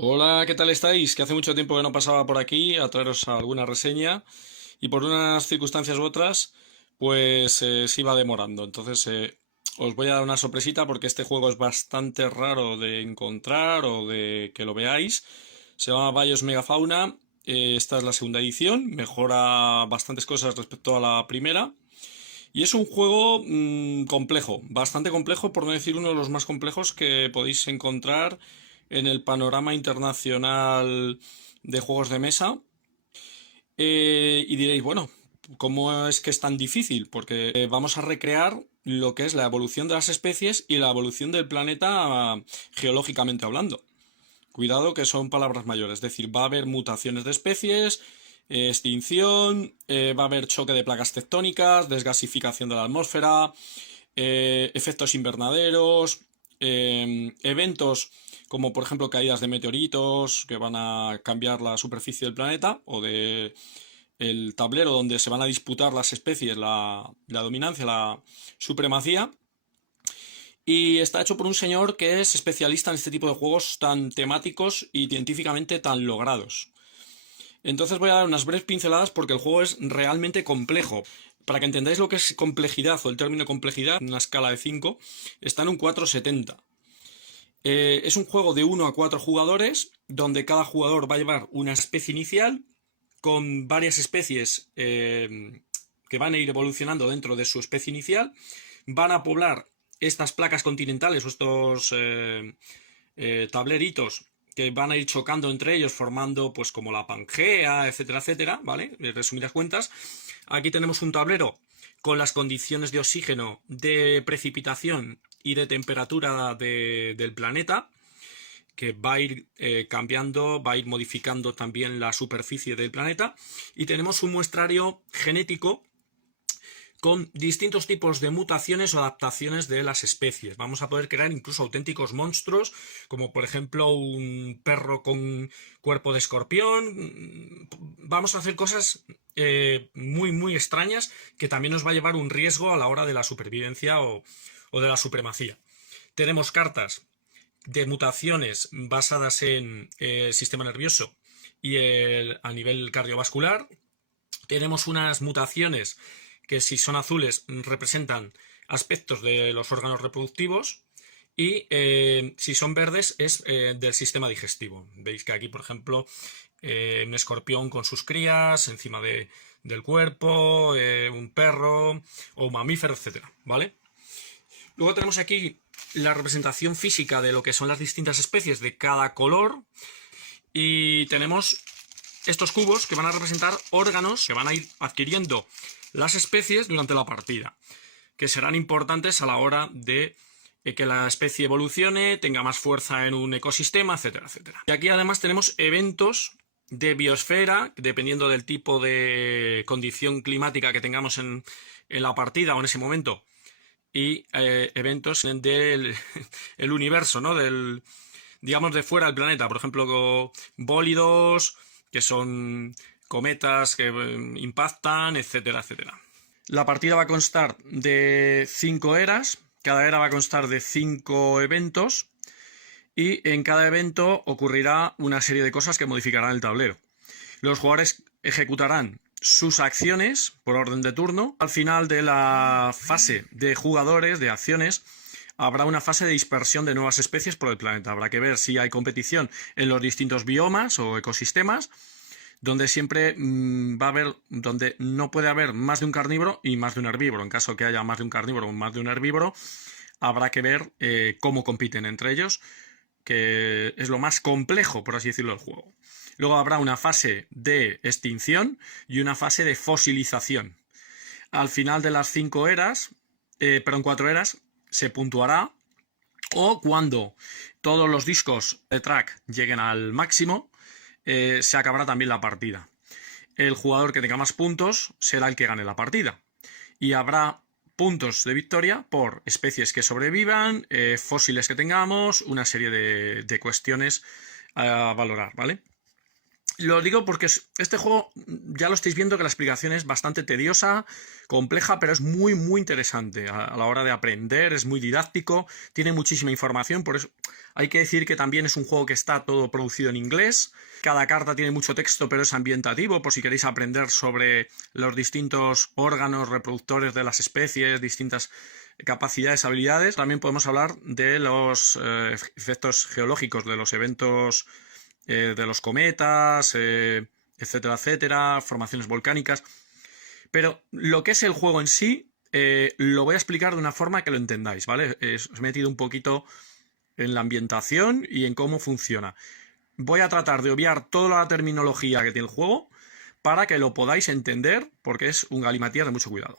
Hola, ¿qué tal estáis? Que hace mucho tiempo que no pasaba por aquí a traeros alguna reseña y por unas circunstancias u otras, pues se iba demorando. Entonces, os voy a dar una sorpresita porque este juego es bastante raro de encontrar o de que lo veáis. Se llama Bios Megafauna. Esta es la segunda edición, mejora bastantes cosas respecto a la primera. Y es un juego complejo, bastante complejo, por no decir uno de los más complejos que podéis encontrar en el panorama internacional de juegos de mesa. Y diréis, bueno, ¿cómo es que es tan difícil? Porque vamos a recrear lo que es la evolución de las especies y la evolución del planeta geológicamente hablando. Cuidado que son palabras mayores, es decir, va a haber mutaciones de especies, extinción, va a haber choque de placas tectónicas, desgasificación de la atmósfera, efectos invernaderos, eventos como por ejemplo caídas de meteoritos que van a cambiar la superficie del planeta o de el tablero donde se van a disputar las especies, la dominancia, la supremacía. Y está hecho por un señor que es especialista en este tipo de juegos tan temáticos y científicamente tan logrados. Entonces voy a dar unas breves pinceladas porque el juego es realmente complejo. Para que entendáis lo que es complejidad o el término complejidad, en una escala de 5, está en un 4,70. Es un juego de 1 a 4 jugadores, donde cada jugador va a llevar una especie inicial con varias especies que van a ir evolucionando dentro de su especie inicial. Van a poblar estas placas continentales o estos tableritos que van a ir chocando entre ellos formando pues como la Pangea, etcétera, etcétera, ¿vale? En resumidas cuentas, aquí tenemos un tablero con las condiciones de oxígeno, de precipitación y de temperatura del planeta, que va a ir cambiando, va a ir modificando también la superficie del planeta. Y tenemos un muestrario genético con distintos tipos de mutaciones o adaptaciones de las especies. Vamos a poder crear incluso auténticos monstruos, como por ejemplo un perro con cuerpo de escorpión. Vamos a hacer cosas muy, muy extrañas que también nos va a llevar un riesgo a la hora de la supervivencia o de la supremacía. Tenemos cartas de mutaciones basadas en el sistema nervioso y a nivel cardiovascular. Tenemos unas mutaciones que, si son azules, representan aspectos de los órganos reproductivos, y si son verdes es del sistema digestivo. Veis que aquí, por ejemplo, un escorpión con sus crías encima del cuerpo, un perro o un mamífero, etcétera, ¿vale? Luego tenemos aquí la representación física de lo que son las distintas especies de cada color, y tenemos estos cubos que van a representar órganos que van a ir adquiriendo las especies durante la partida, que serán importantes a la hora de que la especie evolucione, tenga más fuerza en un ecosistema, etcétera, etcétera. Y aquí además tenemos eventos de biosfera, dependiendo del tipo de condición climática que tengamos en la partida o en ese momento, y eventos del el universo, ¿no? Digamos, de fuera del planeta. Por ejemplo, bólidos, que son cometas que impactan, etcétera, etcétera. La partida va a constar de 5 eras. Cada era va a constar de 5 eventos. Y en cada evento ocurrirá una serie de cosas que modificarán el tablero. Los jugadores ejecutarán sus acciones por orden de turno. Al final de la fase de jugadores, de acciones, habrá una fase de dispersión de nuevas especies por el planeta. Habrá que ver si hay competición en los distintos biomas o ecosistemas, donde siempre va a haber, donde no puede haber más de un carnívoro y más de un herbívoro. En caso que haya más de un carnívoro o más de un herbívoro, habrá que ver cómo compiten entre ellos, que es lo más complejo, por así decirlo, del juego. Luego habrá una fase de extinción y una fase de fosilización. Al final de las 5 eras, 4 eras, se puntuará, o cuando todos los discos de track lleguen al máximo, se acabará también la partida. El jugador que tenga más puntos será el que gane la partida. Y habrá puntos de victoria por especies que sobrevivan, fósiles que tengamos, una serie de cuestiones a valorar, ¿vale? Lo digo porque este juego, ya lo estáis viendo que la explicación es bastante tediosa, compleja, pero es muy, muy interesante a la hora de aprender, es muy didáctico, tiene muchísima información, por eso hay que decir que también es un juego que está todo producido en inglés, cada carta tiene mucho texto, pero es ambientativo, por si queréis aprender sobre los distintos órganos reproductores de las especies, distintas capacidades, habilidades. También podemos hablar de los efectos geológicos, de los eventos de los cometas, etcétera, etcétera, formaciones volcánicas. Pero lo que es el juego en sí, lo voy a explicar de una forma que lo entendáis, ¿vale? Os he metido un poquito en la ambientación y en cómo funciona. Voy a tratar de obviar toda la terminología que tiene el juego para que lo podáis entender, porque es un galimatías de mucho cuidado.